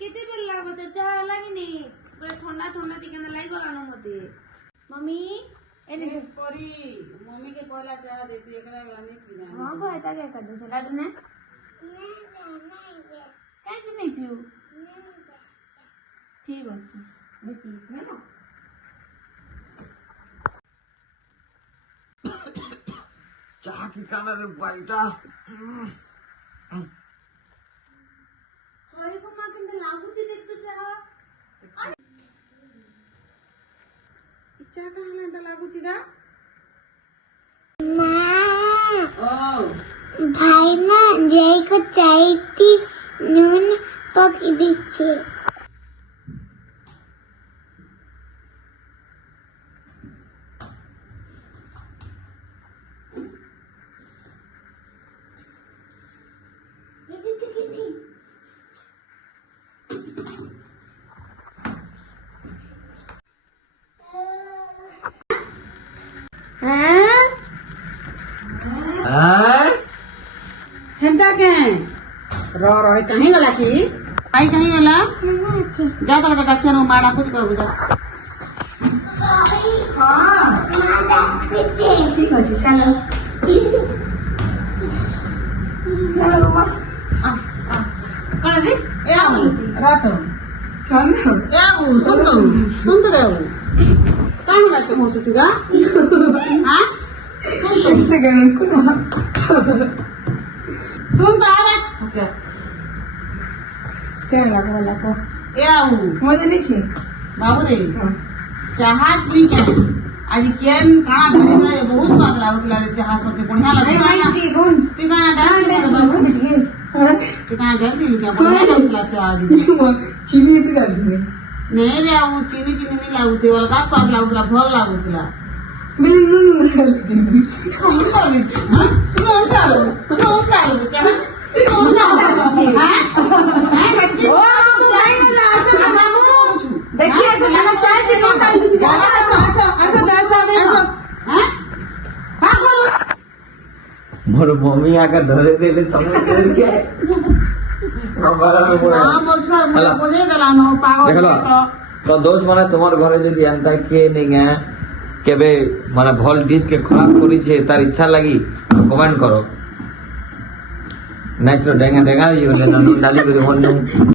केते बेल लागबो तो चाह लागिनी पूरा ठंडा ठंडा टिके ना लागी गलानो मते मम्मी एने परी मम्मी के पहला चाह देती एकरा वाला नहीं पीना हां को एता के कर दो लाडू ने काहे नहीं पियो ठीक अछि देखी इसमें ना चाह की काना रे बाईटा हरे को मां किंद लागुची देखतो चाह इच्छा कहां ना लागुची गा भाई ना जय को चाय की नून पक दीछे हेंता के रो कहीं गला की आई कहीं गला जा तो बेटा केनो माड़ा कुछ कर बुझा हां ठीक है चलो चलो मां कौन रे ए रातो चल ए सुन रे कहां बात हो चुकीगा हां सुन से गन को सुन तो आवाज ओके क्या लगा को ए आऊ मजे नहीं छे बाबू रे चाहा पी के आज केन काना घरे में बहुत स्वाद लागुतला रे चाहा सबके बढ़िया लगे ना ती गुण ती काना डाल दे बाबू ती काना डाल दे क्या बढ़िया लागुतला चाहा आज चीनी तो डाल दे नहीं रे आऊ चीनी नहीं लागुते अलगा स्वाद लागुतला भल लागुतला मैं मोर मम्मी आकर धरे देले समझ के देखलो तो दोस्त माने तुम्हार घरे যদি এনতা কে নেগা কেবে মানে ভল ডিশ কে খারাপ করিছে তার ইচ্ছা লাগি কমেন্ট করো নেক্সট ডেঙ্গা ডেঙ্গা ইও ডালি করে